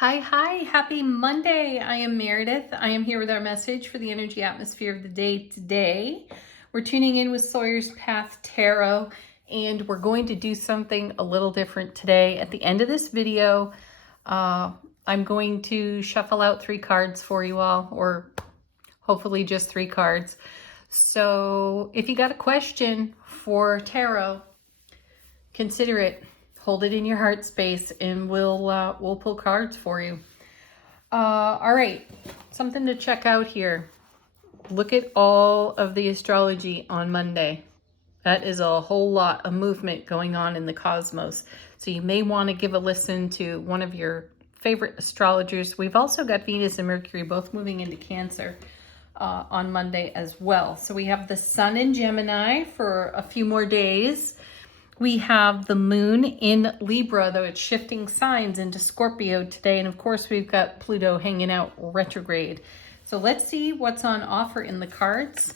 Hi, happy Monday. I am Meredith. I am here with our message for the energy atmosphere of the day today. We're tuning in with Sawyer's Path Tarot, and we're going to do something a little different today. At the end of this video, I'm going to shuffle out 3 cards for you all, or hopefully just 3 cards. So if you got a question for tarot, consider it. Hold it in your heart space, and we'll pull cards for you. All right, something to check out here. Look at all of the astrology on Monday. That is a whole lot of movement going on in the cosmos. So you may want to give a listen to one of your favorite astrologers. We've also got Venus and Mercury both moving into Cancer on Monday as well. So we have the Sun in Gemini for a few more days. We have the moon in Libra, though it's shifting signs into Scorpio today. And of course, we've got Pluto hanging out retrograde. So let's see what's on offer in the cards.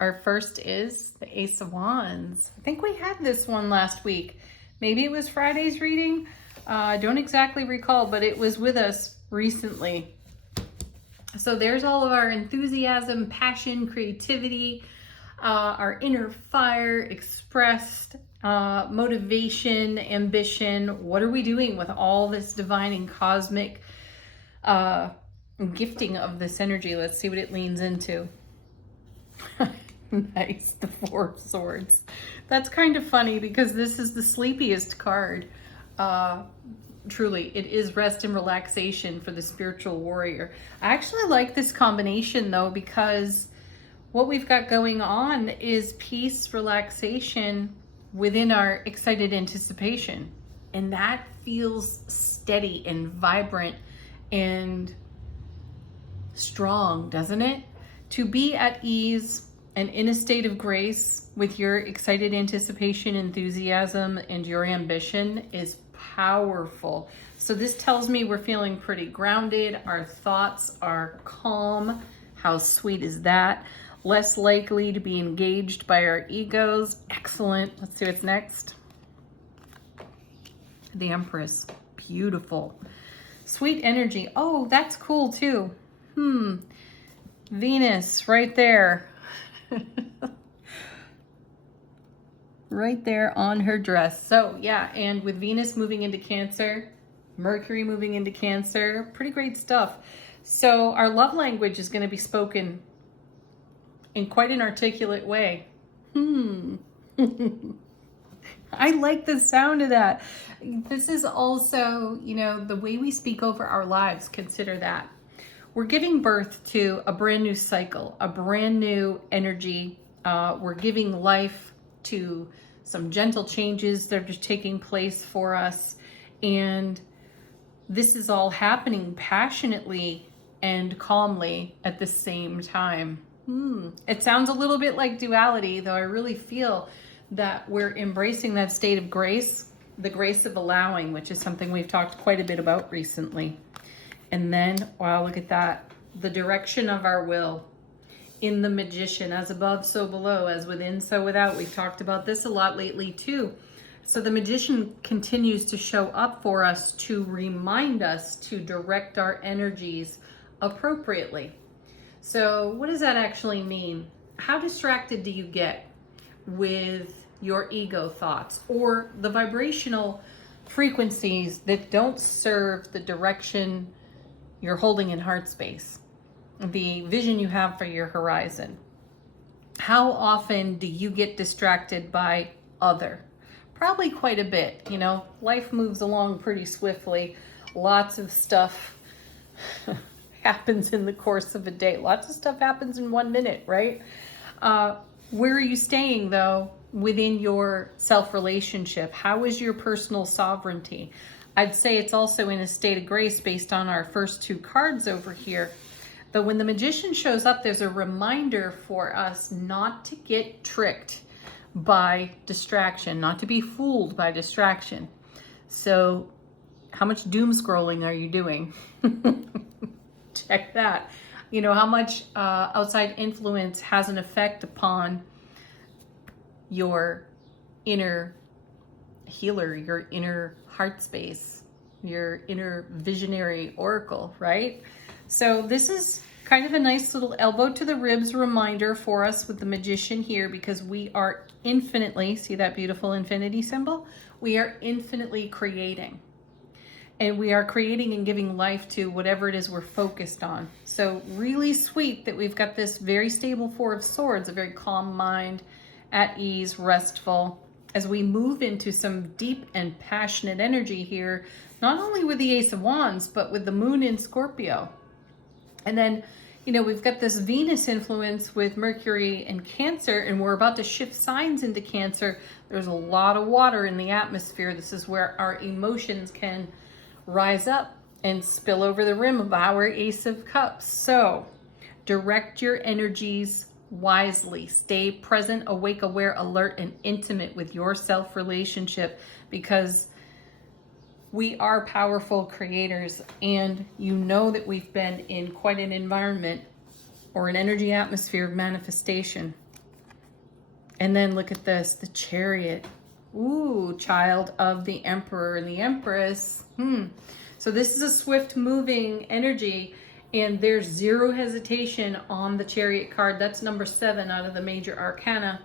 Our first is the Ace of Wands. I think we had this one last week. Maybe it was Friday's reading. I don't exactly recall, but it was with us recently. So there's all of our enthusiasm, passion, creativity, our inner fire expressed, motivation, ambition. What are we doing with all this divine and cosmic gifting of this energy? Let's see what it leans into. Nice, the 4 of Swords. That's kind of funny because this is the sleepiest card. Truly, it is rest and relaxation for the spiritual warrior. I actually like this combination though, because what we've got going on is peace, relaxation within our excited anticipation. And that feels steady and vibrant and strong, doesn't it? To be at ease and in a state of grace with your excited anticipation, enthusiasm, and your ambition is powerful. So this tells me we're feeling pretty grounded. Our thoughts are calm. How sweet is that? Less likely to be engaged by our egos. Excellent. Let's see what's next. The Empress. Beautiful. Sweet energy. Oh, that's cool too. Venus right there. Right there on her dress. So yeah, and with Venus moving into Cancer, Mercury moving into Cancer, pretty great stuff. So our love language is going to be spoken in quite an articulate way. I like the sound of that. This is also, the way we speak over our lives. Consider that. We're giving birth to a brand new cycle, a brand new energy. We're giving life to some gentle changes that are just taking place for us. And this is all happening passionately and calmly at the same time. It sounds a little bit like duality, though I really feel that we're embracing that state of grace, the grace of allowing, which is something we've talked quite a bit about recently. And then, wow, look at that. The direction of our will in the Magician, as above, so below, as within, so without. We've talked about this a lot lately too. So the Magician continues to show up for us to remind us to direct our energies appropriately. So what does that actually mean? How distracted do you get with your ego thoughts or the vibrational frequencies that don't serve the direction you're holding in heart space, the vision you have for your horizon? How often do you get distracted by other? Probably quite a bit. Life moves along pretty swiftly. Lots of stuff happens in the course of a day. Lots of stuff happens in 1 minute, right? Where are you staying, though, within your self-relationship? How is your personal sovereignty? I'd say it's also in a state of grace based on our first 2 cards over here. Though when the Magician shows up, there's a reminder for us not to get tricked by distraction, not to be fooled by distraction. So how much doom scrolling are you doing? Check that. How much outside influence has an effect upon your inner healer, your inner heart space. your inner visionary oracle, right? So this is kind of a nice little elbow to the ribs reminder for us with the Magician here, because we are infinitely, see that beautiful infinity symbol? We are infinitely creating. And we are creating and giving life to whatever it is we're focused on. So really sweet that we've got this very stable Four of Swords, a very calm mind, at ease, restful, as we move into some deep and passionate energy here, not only with the Ace of Wands, but with the Moon in Scorpio. And then, you know, we've got this Venus influence with Mercury and Cancer, and we're about to shift signs into Cancer. There's a lot of water in the atmosphere. This is where our emotions can rise up and spill over the rim of our Ace of Cups. So direct your energies wisely. Stay present, awake, aware, alert, and intimate with your self relationship, because we are powerful creators, and you know that we've been in quite an environment or an energy atmosphere of manifestation. And then look at this, the Chariot. Ooh, child of the Emperor and the Empress. So this is a swift moving energy, and there's zero hesitation on the Chariot card. That's number 7 out of the major arcana.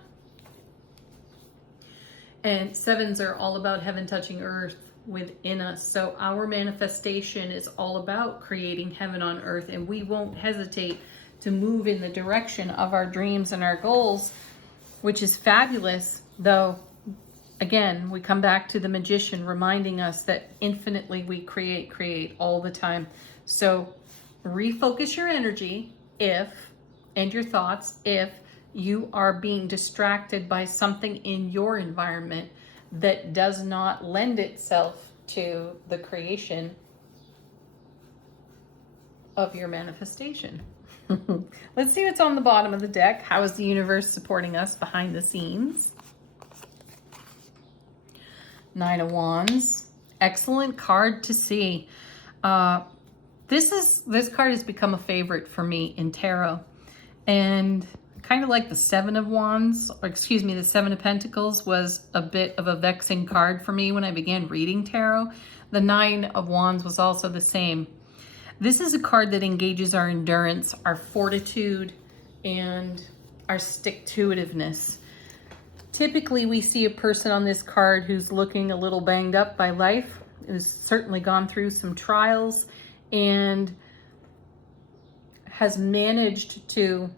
And 7s are all about heaven touching earth within us. So our manifestation is all about creating heaven on earth, and we won't hesitate to move in the direction of our dreams and our goals, which is fabulous. Though again, we come back to the Magician reminding us that infinitely we create all the time. So refocus your energy and your thoughts if you are being distracted by something in your environment that does not lend itself to the creation of your manifestation. Let's see what's on the bottom of the deck. How is the universe supporting us behind the scenes? 9 of Wands. Excellent card to see. This card has become a favorite for me in tarot. And kind of like the 7 of Wands, or excuse me, the 7 of Pentacles was a bit of a vexing card for me when I began reading tarot. The 9 of Wands was also the same. This is a card that engages our endurance, our fortitude, and our stick-to-itiveness. Typically, we see a person on this card who's looking a little banged up by life, who's certainly gone through some trials, and has managed to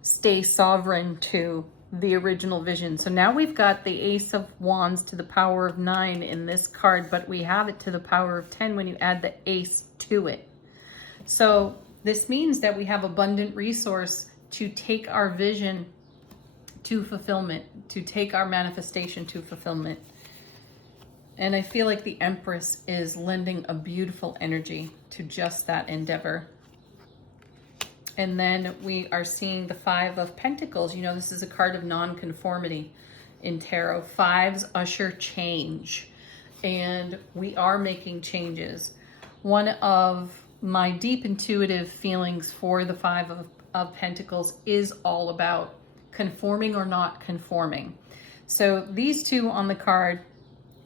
stay sovereign to the original vision. So now we've got the Ace of Wands to the power of 9 in this card, but we have it to the power of 10 when you add the Ace to it. So this means that we have abundant resource to take our vision to fulfillment, to take our manifestation to fulfillment. And I feel like the Empress is lending a beautiful energy to just that endeavor. And then we are seeing the 5 of Pentacles. You know, this is a card of non-conformity in tarot. 5s usher change, and we are making changes. One of my deep intuitive feelings for the 5 of Pentacles is all about conforming or not conforming. So these two on the card,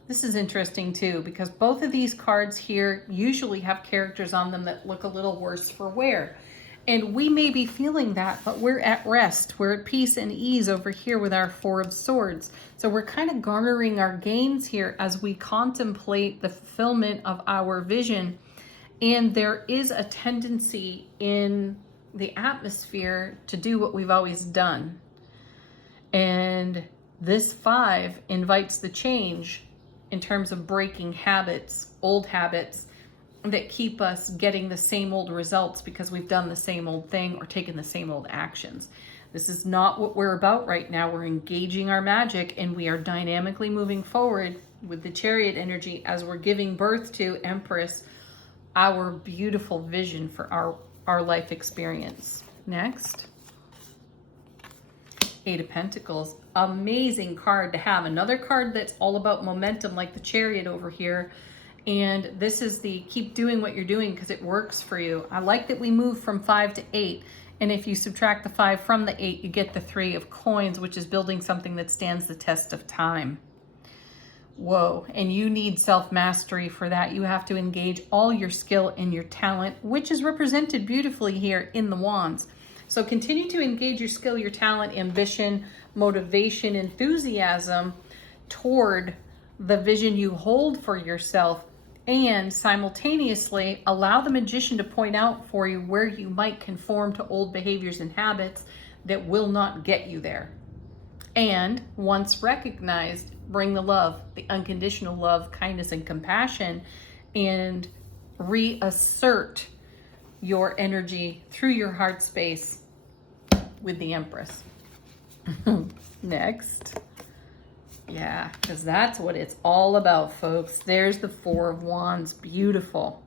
this is interesting too, because both of these cards here usually have characters on them that look a little worse for wear. And we may be feeling that, but we're at rest. We're at peace and ease over here with our 4 of Swords. So we're kind of garnering our gains here as we contemplate the fulfillment of our vision. And there is a tendency in the atmosphere to do what we've always done. And this 5 invites the change in terms of breaking habits, old habits that keep us getting the same old results because we've done the same old thing or taken the same old actions. This is not what we're about right now. We're engaging our magic, and we are dynamically moving forward with the Chariot energy as we're giving birth to Empress, our beautiful vision for our life experience. Next, 8 of Pentacles. Amazing card to have. Another card that's all about momentum, like the Chariot over here. And this is the keep doing what you're doing because it works for you. I like that we move from 5 to 8. And if you subtract the 5 from the 8, you get the 3 of Coins, which is building something that stands the test of time. Whoa, and you need self-mastery for that. You have to engage all your skill and your talent, which is represented beautifully here in the wands. So continue to engage your skill, your talent, ambition, motivation, enthusiasm toward the vision you hold for yourself, and simultaneously allow the magician to point out for you where you might conform to old behaviors and habits that will not get you there. And once recognized, bring the love, the unconditional love, kindness, and compassion, and reassert your energy through your heart space with the Empress. Next. Yeah, because that's what it's all about, folks. There's the Four of Wands. Beautiful.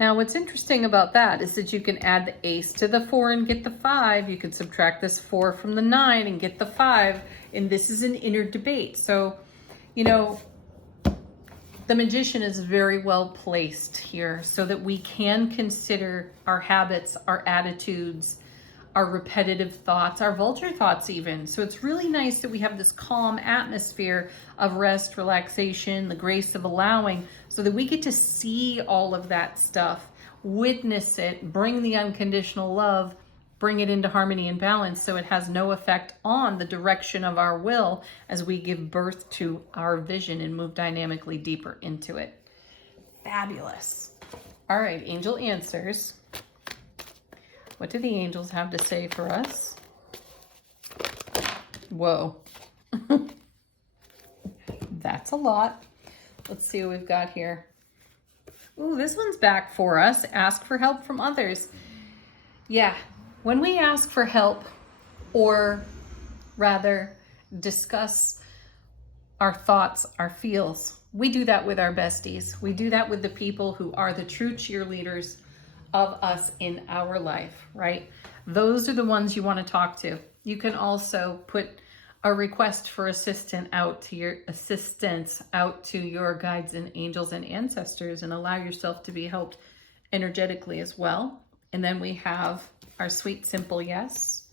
Now, what's interesting about that is that you can add the Ace to the 4 and get the 5. You can subtract this 4 from the 9 and get the 5. And this is an inner debate. So, you know, the Magician is very well placed here so that we can consider our habits, our attitudes, our repetitive thoughts, our vulture thoughts even. So it's really nice that we have this calm atmosphere of rest, relaxation, the grace of allowing, so that we get to see all of that stuff, witness it, bring the unconditional love, bring it into harmony and balance so it has no effect on the direction of our will as we give birth to our vision and move dynamically deeper into it. Fabulous. All right, angel answers. What do the angels have to say for us? Whoa. That's a lot. Let's see what we've got here. Ooh, this one's back for us. Ask for help from others. Yeah, when we ask for help, or rather discuss our thoughts, our feels, we do that with our besties. We do that with the people who are the true cheerleaders of us in our life, right? Those are the ones you want to talk to. You can also put a request for assistance out to your guides and angels and ancestors, and allow yourself to be helped energetically as well. And then we have our sweet, simple yes.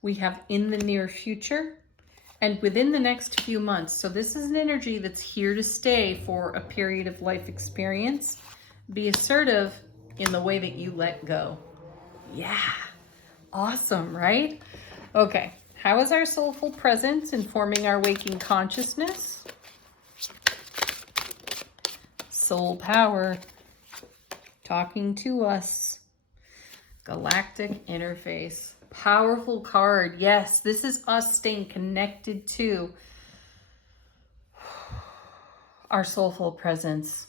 We have in the near future and within the next few months. So this is an energy that's here to stay for a period of life experience. Be assertive in the way that you let go. Yeah, awesome, right? Okay, how is our soulful presence informing our waking consciousness? Soul power, talking to us. Galactic interface, powerful card. Yes, this is us staying connected to our soulful presence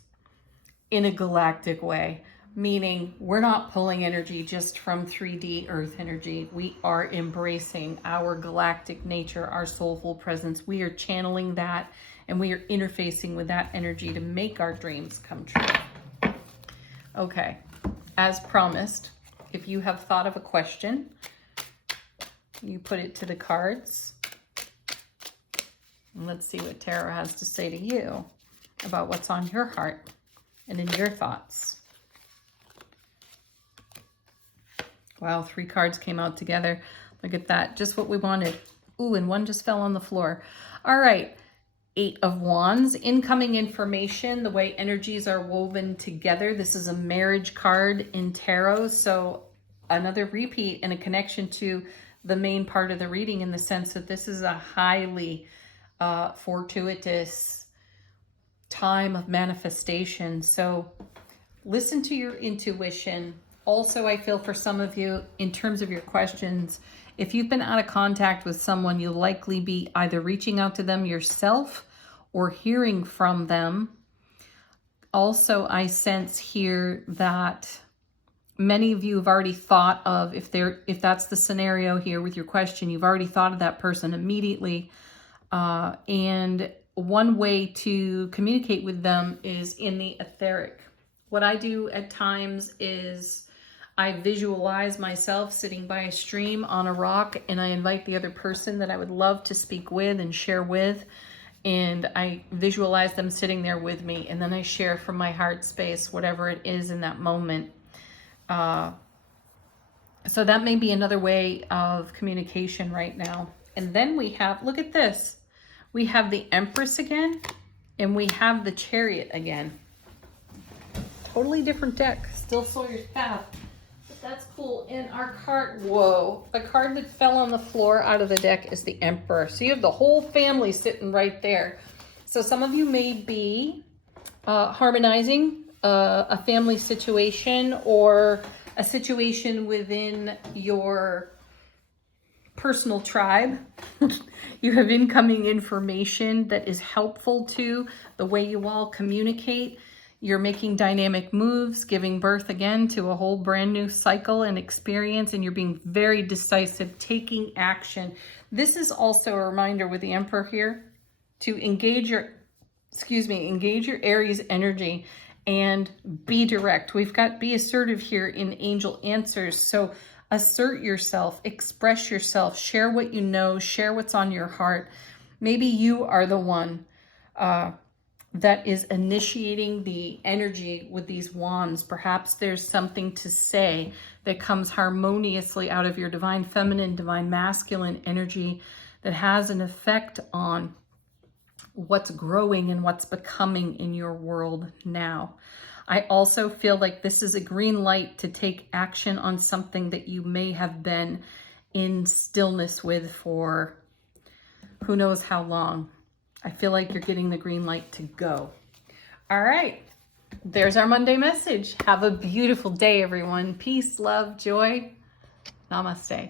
in a galactic way, meaning we're not pulling energy just from 3D earth energy. We are embracing our galactic nature, our soulful presence. We are channeling that, and we are interfacing with that energy to make our dreams come true. Okay, as promised, if you have thought of a question, you put it to the cards. And let's see what Tarot has to say to you about what's on your heart and in your thoughts. Wow, 3 cards came out together. Look at that, just what we wanted. Ooh, and one just fell on the floor. All right, 8 of Wands, incoming information, the way energies are woven together. This is a marriage card in Tarot, so another repeat and a connection to the main part of the reading, in the sense that this is a highly fortuitous time of manifestation. So listen to your intuition. Also, I feel for some of you, in terms of your questions, if you've been out of contact with someone, you'll likely be either reaching out to them yourself or hearing from them. Also, I sense here that many of you have already thought of, if that's the scenario here with your question, you've already thought of that person immediately. And one way to communicate with them is in the etheric. What I do at times is I visualize myself sitting by a stream on a rock, and I invite the other person that I would love to speak with and share with, and I visualize them sitting there with me, and then I share from my heart space whatever it is in that moment. So that may be another way of communication right now. And then we have, look at this. We have the Empress again, and we have the Chariot again. Totally different deck. Still Sawyer's Path. But that's cool. And our card, whoa. The card that fell on the floor out of the deck is the Emperor. So you have the whole family sitting right there. So some of you may be harmonizing a family situation or a situation within your personal tribe. You have incoming information that is helpful to the way you all communicate. You're making dynamic moves, giving birth again to a whole brand new cycle and experience, and you're being very decisive, taking action. This is also a reminder with the Emperor here to engage your Aries energy and be direct. We've got be assertive here in Angel Answers. So assert yourself, express yourself, share what you know, share what's on your heart. Maybe you are the one that is initiating the energy with these wands. Perhaps there's something to say that comes harmoniously out of your divine feminine, divine masculine energy that has an effect on what's growing and what's becoming in your world now. I also feel like this is a green light to take action on something that you may have been in stillness with for who knows how long. I feel like you're getting the green light to go. All right, there's our Monday message. Have a beautiful day, everyone. Peace, love, joy. Namaste.